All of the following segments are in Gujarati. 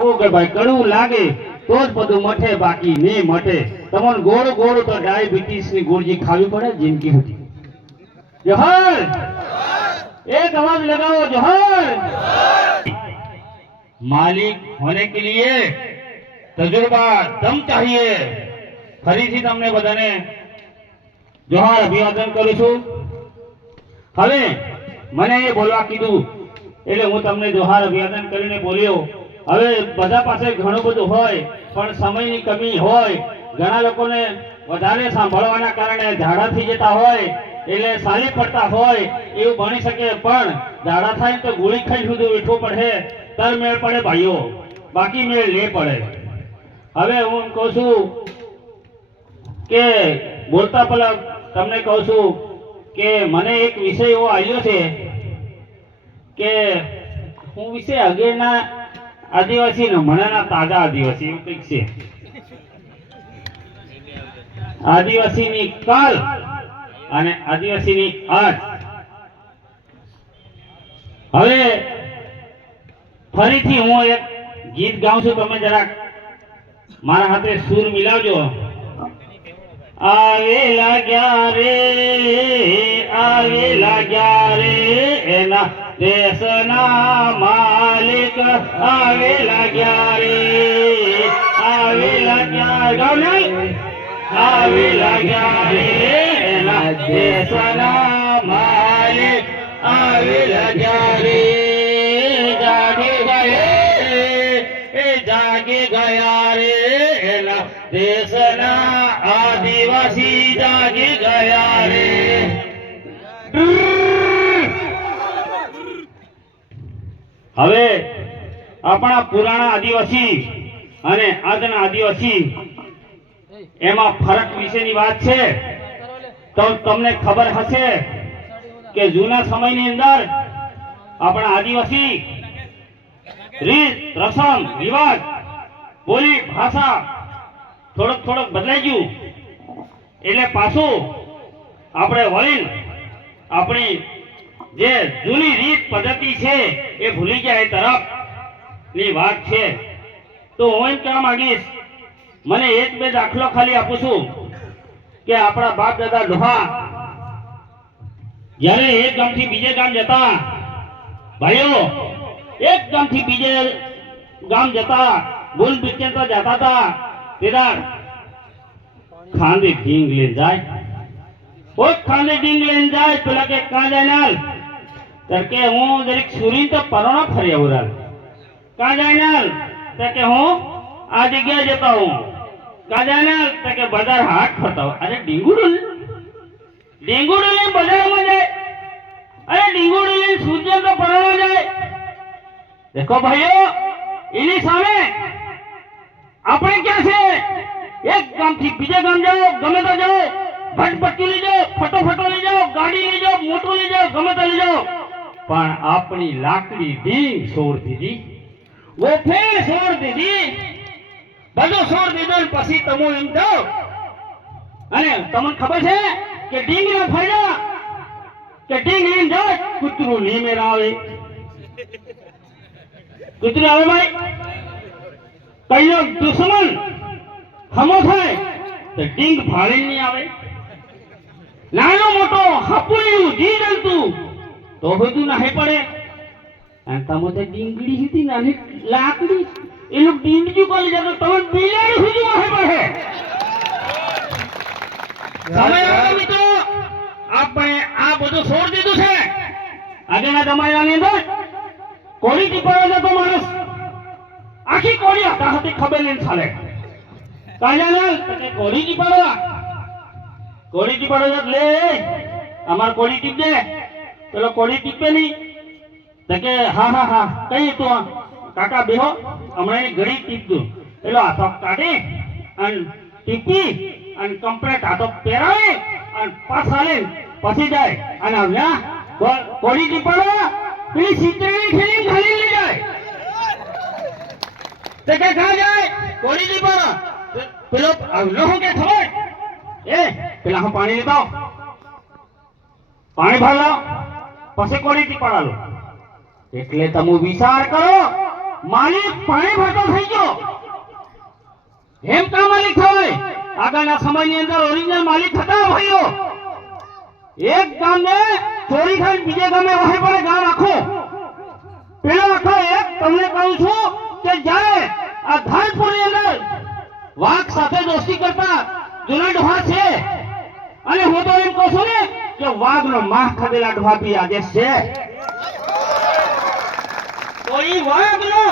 ઓ કે ભાઈ કડવું લાગે તો જ બધું મઠે બાકી ને મઠે તમને ગોળ ગોળ તો ડાયાબિટીસ ની ગોળજી ખાવી પડે જિંદગી સુધી જોહર एक आवाज लगाओ जोहर मालिक होने के लिए तजुर्बा दम चाहिए ફરીથી તમને બધાને જોહાર અભિવાદન કરું છું હવે મને એ બોલવા કીધું એટલે હું તમને જોહાર અભિવાદન કરીને બોલ્યો હવે બધા પાસે ઘણું બધું હોય, પણ સમયની કમી હોય. ઘણા લોકોને વધારે સાંભળવાના કારણે ઝાડા થઈ જતા હોય, એટલે સારી પડતા હોય, એવું ભણી શકે. પણ ઝાડા થાય તો ગોળી ખાઈ સુધી ઉઠવું પડે. તર મેળ પડે ભાઈઓ. બાકી મેળ લે પડે. હવે હું કહું છું કે બોલતા પેલા તમને કહું છું કે મને એક વિષય એવો આવ્યો છે કે હું વિષય આગળના આદિવાસી ને હમણાંના તાજા આદિવાસી એવું કંઈક છે. આદિવાસીની કાલ અને આદિવાસીની આજ હવે ફરીથી હું એક ગીત ગાઉં છું, તમે જરાક મારા હાથે સૂર મિલાવજો. આવેલા લાગ્યા રે? આવેલા લાગ્યા રે? એના દેશના માલિક આવેલા ગયા રે આવેલા ગયા ગમે આવેલા ગયા રે એના દેશના માલિક આવેલા ગયા રે? જાગે ગયે એ જાગે ગયા રે? એના દેશના આદિવાસી જાગી ગયા રે? હવે આપણા પુરાણા આદિવાસી અને આજના આદિવાસી, એમાં ફરક વિશેની વાત છે? તો તમને ખબર હશે કે જૂના સમયની અંદર આપણા આદિવાસી, રીત, રસમ, રિવાજ, બોલી, ભાષા થોડોક થોડોક બદલાઈ ગયું. એટલે પાછું આપણે વળીને આપણી જે જૂની રીત પદ્ધતિ છે એ ભૂલી ગયા એ તરફ ની વાત છે. તો હું એમ કહેવા માંગીશ, મને એક બે દાખલો ખાલી આપું છું કે આપણા બાપ દાદા ડોહા જ્યારે એક ગામથી બીજે ગામ જતા, ભાઈઓ, એક ગામથી બીજે ગામ જતા ગુલ બીચે તો જતા હતા તેદાર ખાંડી ઢીંગ લઈને જાય. કોઈ ખાંડી ઢીંગ લઈને જાય, પેલા કે કાં જાય નાલ કે હું જરીક સુરી તો પરણો ફરી આવરાલ કાં કે હું આ જગ્યાએ જતા હું કાં જાય તો કે અરે ડીંગુડું ડીંગુડું લઈને બજારમાં અરે ડીંગુડું લઈને સૂર્ય તો પરોણા જાય. દેખો ભાઈઓ, એની સામે આપણે ક્યાં છે? એક ગામથી બીજા ગામ જાઓ, ગમે તો જાઓ. ભટપટ્ટી લઈ જાઓ, ફટોફટો લઈ જાઓ, ગાડી લઈ જાઓ, મોટું લઈ જાઓ, ગમે તો લઈ જાઓ. પણ આપણી લાકડી ઢીંગ છોડ દીધી ઓફે છોડ દીધી. બધું છોડ દીધો ને પછી તમે એમ જાઓ અને તમને ખબર છે કે ડીંગ ના ફાયદા કે ડીંગ લઈને જાઓ કૂતરું નહીં મેરા આવે કૂતરું આવે ભાઈ? કઈનો દુશ્મન હમો થાય, તો ડીંગ ફાળી નહીં આવે. નાનો મોટો હપુયું જી જંતુ, તો બધું નાહે પડે. અને તમે તો ડીંગડી હતી નાની લાકડી એનું ડીંગજું કરી જતો તમે બિલાડી સુધી વાહે પડે સમય મિત્રો, આપણે આ બધું છોડ દીધું છે. આગળના તમારાની અંદર કોળી ટીપાવા જતો માણસ. આખી કોળી હતા હતી, ખબર નહીં ચાલે. કાજાલાલ તને કોળી ટીપાડો કોળી ટીપાડવા લે અમાર કોળી ટીપ દે પેલો કોળી ટીપે નહીં. તો કે હા હા હા કઈ તો કાકા બેહો, હમણાં ઘડી ટીપજો એટલે હાથો કાઢી અને ટીપી અને કમ્પ્લેટ હાથો પહેરાવે અને પાછા લે પછી જાય. અને આવ્યા કોળી ટીપડો પેલી સિત્તેરની થેલી ખાલી લઈ જાય. તે કે ખા જાય કોળી ટીપડો પેલો આવલો હું કે ખબર એ, પેલા હું પાણી લેતા. પાણી ભર લાવ પછી કોળી ટીપાડા લો એટલે તમે વિચાર કરો, માલિક પાણી ભરતો થઈ ગયો. એમ કા માલિક થાય? આગળના સમયની અંદર ઓરિજિનલ માલિક હતા ભાઈઓ એક ગામને ચોરી ખાઈને બીજે ગામે વહી પડે, ગામ આખો. પેલો આખો એક તમને કહું છું કે જાય આ ધાનપુરની અંદર વાઘ સાથે દોસ્તી કરતા જૂના ડોહા છે, અને હું તો એમ કહું છું ને કે વાઘનો માહ ખાધેલા ડોહા પી આજે છે. તો ઈ વાઘનો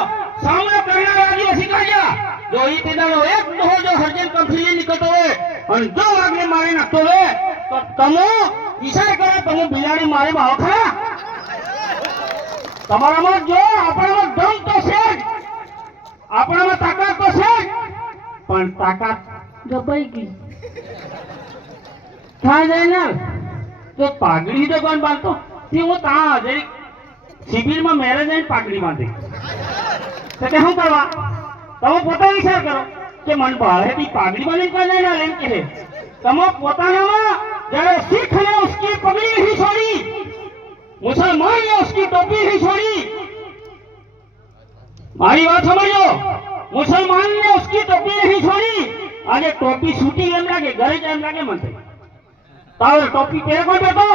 સામનો કરનાર આદિવાસી કાઢ્યા. જો ઈ તેદાનો એક ડોહો જો હરજન કંફીલી નીકળતો હોય અને જો વાગને મારી નાખતો હોય, તો તમે ઈશાર કરે, તમે બિલાડી મારી ભાવ ખરા. તમારામાં જો આપણામાં દમ તો છે આપણામાં તાકાત તો છે પણ તાકાત દબાઈ ગઈ. થાય જાય ને? તો પાઘડી તો કોણ બાંધતો તે હું તા જઈ શિબિરમાં મેરેજ એન્ડ પાકડી બાંધી. તો કે શું કરવા? તમે પોતે વિચાર કરો કે મન બાળે બી પાઘડી બાંધી પણ ના લેમ કે તમે પોતાનામાં જ્યારે શીખ ને ઉસકી પગડી હી છોડી, મુસલમાન ને ઉસકી ટોપી હી છોડી, મારી વાત સમજો મુસલમાન ને ઉસકી ટોપી નહીં છોડી, આજે ટોપી છૂટી એમ લાગે, ઘરે એમ લાગે મને. તાવર ટોપી પહેરો બેટો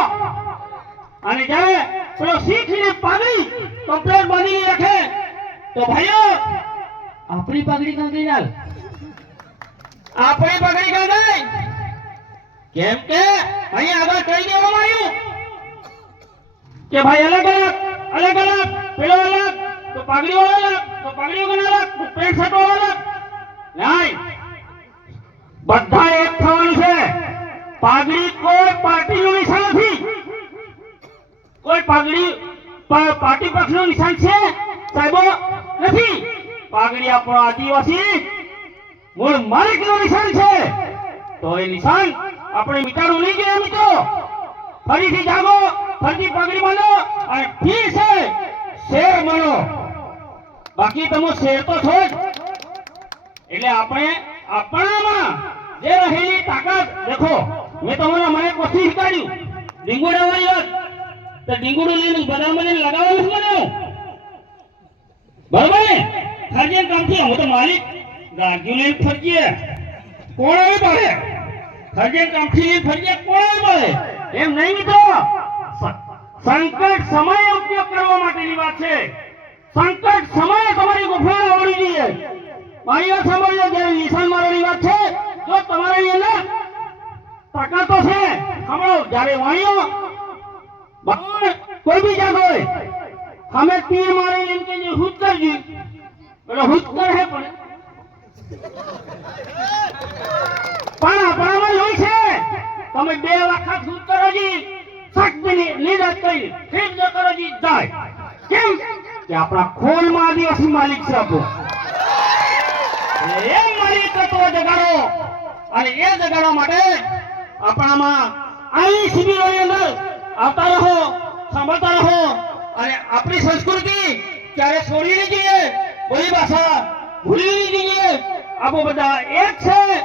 અને જ્યારે પેલો શીખ ને પાઘડી કમ્પ્લેટ બાંધી રાખે તો ભાઈઓ, આપણી પાઘડી કાં ગઈ નાલ આપણી પાઘડી કાં ગઈ? કેમ કે અહીંયા આગળ કહી દેવામાં આવ્યું કે ભાઈ અલગ અલગ અલગ અલગ, પેલો અલગ, તો પાઘડી અલગ, તો પાઘડી વગર અલગ, તો પેન્ટ શર્ટ અલગ. નહીં. બધા એક થવાનું છે. પાઘડી કોઈ પાર્ટીનું નિશાન નથી. કોઈ પાઘડી પાર્ટી પક્ષનું નિશાન છે? સાહેબો, નથી. પાઘડી આપણો આદિવાસી મૂળ માલિકનું નિશાન છે. તો એ નિશાન આપણે મિટાડવું નહીં જોઈએ મિત્રો. ફરીથી જાગો, ફરીથી પાઘડી માનો અને ફી છે. શેર માનો બાકી તમે શેર તો છો જ. એટલે આપણે આપણામાં જે રહેલી તાકાત, દેખો, મેં તમને મને પછી શીખવાડ્યું ડીંગુડા વાળી વાત. તો ડીંગડું લઈને બધા મને શું બનાવું બરોબર ને? ફરજિયાત કામથી હું તો માલિક. ગાડીઓ લઈને ફરજીએ કોણ આવી પડે ફરજિયાત કામથી લઈને ફરજિયાત કોણ આવે પડે એમ નહીં મિત્રો. સંકટ સમય ઉપયોગ કરવા માટેની વાત છે. સંકટ સમય તમારી ગુફાને આવડી જોઈએ. મારી સાંભળજો, જ્યારે નિશાન મારવાની વાત છે જો તમારી અંદર તાકાતો છે. સાંભળો, જ્યારે બાણ કોઈ બી જાત હમે તીર મારે એમ કે જે હુત કરજી. એટલે હુત હે પણ. પણ આપણામાં હોય છે. તમે બે વખત હુત કરો જી શક્તિ નિરાશ કરી ફેર ન કરો જી, જાય. કેમ? કે આપણા ખોલમાં આદિવાસી માલિક છે આપણો. એ માલિક તત્વ જગાડો. અને એ જગાડવા માટે આપણામાં અહીં શિબિરોની અંદર. આવતા રહો, સાંભળતા રહો. અને આપણી સંસ્કૃતિ ક્યારે છોડી નહીં જોઈએ? બોલી ભાષા ભૂલી નહીં જોઈએ. આપો બધા એક છે.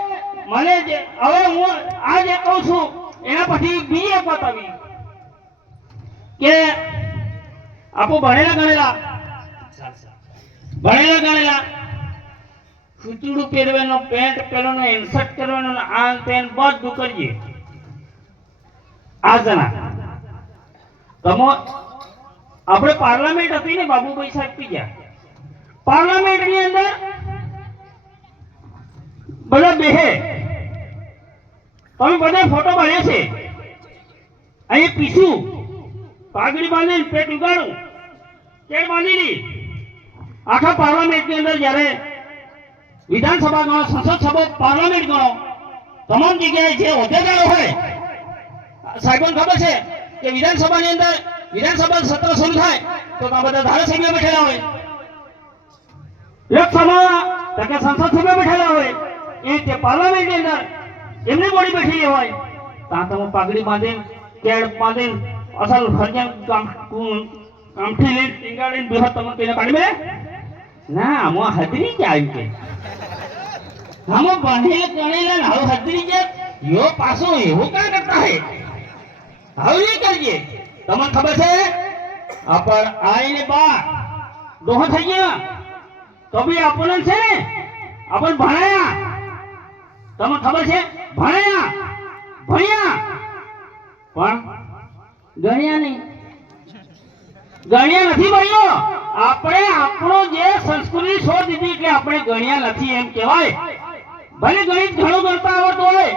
મને હવે હું આ જે કહું છું, એના પછી બીજી એક વાત આવી. કે આપો ભણેલા ગણેલા ભણેલા ગણેલા ખૂચડું પહેરવાનો પેન્ટ પહેરવાનો ઇન્સર્ટ કરવાનો આ ને બધું કરીએ. આ જણા. તમો આપણે પાર્લામેન્ટ હતી ને બાબુભાઈ સાહેબ પી ગયા. પાર્લામેન્ટની અંદર બધા બેહે. તમે બધા ફોટો પાડ્યા છે. અહીં પીછું પાઘડી બાંધીને પેટ ઉગાડું. પેટ બાંધી લી આખા પાર્લામેન્ટની અંદર જ્યારે વિધાનસભા ગણો સંસદ સભા પાર્લામેન્ટ ગણો, તમામ જગ્યાએ જે હોદ્દેદારો હોય, સાહેબોને ખબર છે કે વિધાનસભાની અંદર વિધાનસભા સત્ર શરૂ થાય તો ત્યાં બધા ધારાસભ્યો બેઠેલા હોય. લોકસભા કે સંસદ સભ્યો બેઠેલા હોય. એ રીતે પાર્લામેન્ટની અંદર એમની બોડી બેઠેલી હોય. ત્યાં તમે પાઘડી બાંધીને કેળ બાંધીને, અસલ કામથી ટીંગાડીને બેહો તમે તેને પાડી ના, આમાં હદરી કે આવી કે આમાં બાંધેલા ગણેલા હવે હદરી યો પાછો, એવું કાં કરતા હે હવે કરીએ તમને ખબર છે? આપણ આઈને બા દોહ થઈ ગયા. તો બી આપણને છે ને? આપણ ભણાયા. તમને ખબર છે? ભણાયા. ભણ્યા. પણ ગણ્યા નહીં. ગણ્યા નથી ભણ્યો. આપણે આપણો જે સંસ્કૃતિ શોધ દીધી એટલે આપણે ગણ્યા નથી એમ કહેવાય. ભલે ગણિત ઘણું ગણતા આવડતું હોય,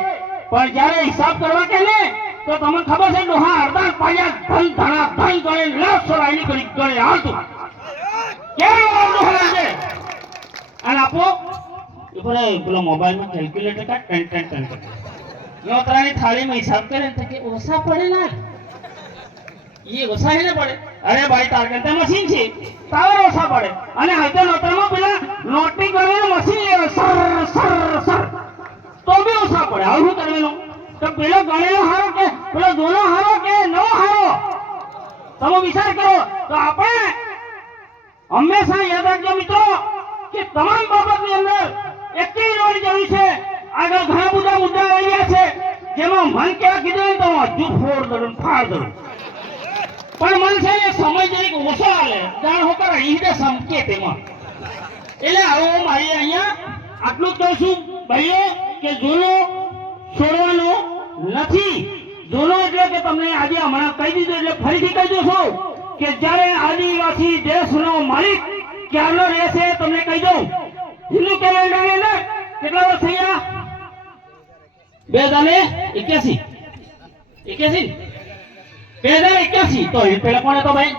પણ જ્યારે હિસાબ કરવા કે ને તો તમને ખબર છે, ડોહા અરદાસ પાયા ધન, ધણા, ધન ગણે, લાખ સોળાની કરી ગણે હાલતું. કેવો હોય છે અને આપો એ પેલા પેલો મોબાઈલમાં કેલ્ક્યુલેટર કાઢ ટેન ટેન ટેન ટેન નોતરાની થાળીમાં હિસાબ કરે ને તો કે ઓછા પડે ના એ ઓછા એને પડે. અરે ભાઈ તાર કરતા મશીન છે. તાવર ઓછા પડે. અને હાથે નોતરામાં પેલા નોટની કરવાનું મશીન સર સર સર. તો બી ઓછા પડે. આવું શું કરવાનું? તો પેલો ગણેલો હારો કે પેલો જૂનો હારો કે નવો હારો? તમે વિચાર કરો, તો આપણે હંમેશા યાદ રાખજો મિત્રો કે તમામ બાબતની અંદર એકથી રહેવાની જરૂર છે. આગળ ઘણા બધા મુદ્દા આવ્યા છે, જેમાં મન ક્યાં કીધું ને તો હું હજુ ફોડ દઉં ફાડ દઉં પણ મન છે ને સમય જરીક ઓછો આવે જાણ હો કર ઈંડે સમકે તેમાં એટલે આવો મારી અહીંયા આટલું જ કહું છું. ભાઈઓ, કે જૂનો છોડવાનો નથી. જૂનો એટલે કે તમને આજે હમણાં કહી દીધું એટલે ફરીથી કહી દઉં છું કે જ્યારે આદિવાસી દેશનો માલિક ક્યારનો રહેશે તમને કહી દઉં. હિન્દુ કેલેન્ડરની અંદર કેટલા વર્ષ થયા? બે હજાર એક્યાસી. એક્યાસી? બે હજાર એક્યાસી. તો એ પેલા કોણ હતો ભાઈ?